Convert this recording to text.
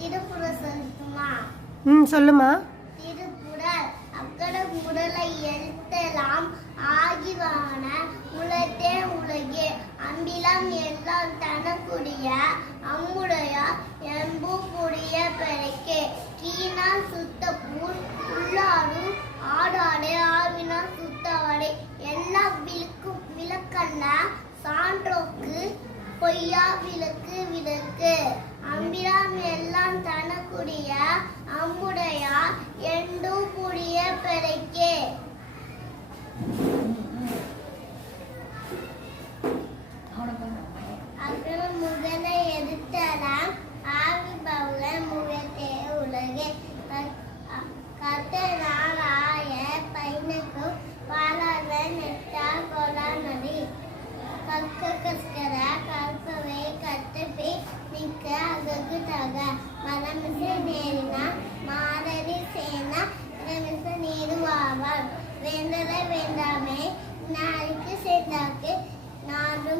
திருக்குறள் சொல்லட்டுமா? சொல்லுமா. திருக்குறள் அக்கட முடலை எழுத்தலாம் ஆகிவான உலத்தே உலகே அம்பிலம் எல்லாம் தனக்குரிய அம்முடைய எம்பு புரிய பெருக்கே கீனா சுத்த பூர் உள்ளாடும் ஆடாடே ஆவினா சுத்தவடை எல்லா விளக்கண்ண சான்றோக்கு பொய்யா விளக்கு விளக்கு அம்பிராம் எல்லாம் தனக்குரிய அம்முடையா எண்டு புரிய பெருக்கே. அப்புறம் முகலை எதிர்த்தலாம் ஆவி பவுல முகத்தே உலகே கத்த நாளாய பைனக்கும் பாலாத நெட்டா கொலா நதி கற்க கஸ்கர கற்பவே கத்தப்பே நிற்க அககு தக மரமிசை நேரினா மாரடி சேனா இடமிச நீருவாவார் வேண்டலை வேண்டாமே நாளைக்கு சேர்ந்தாக்கு நாடும்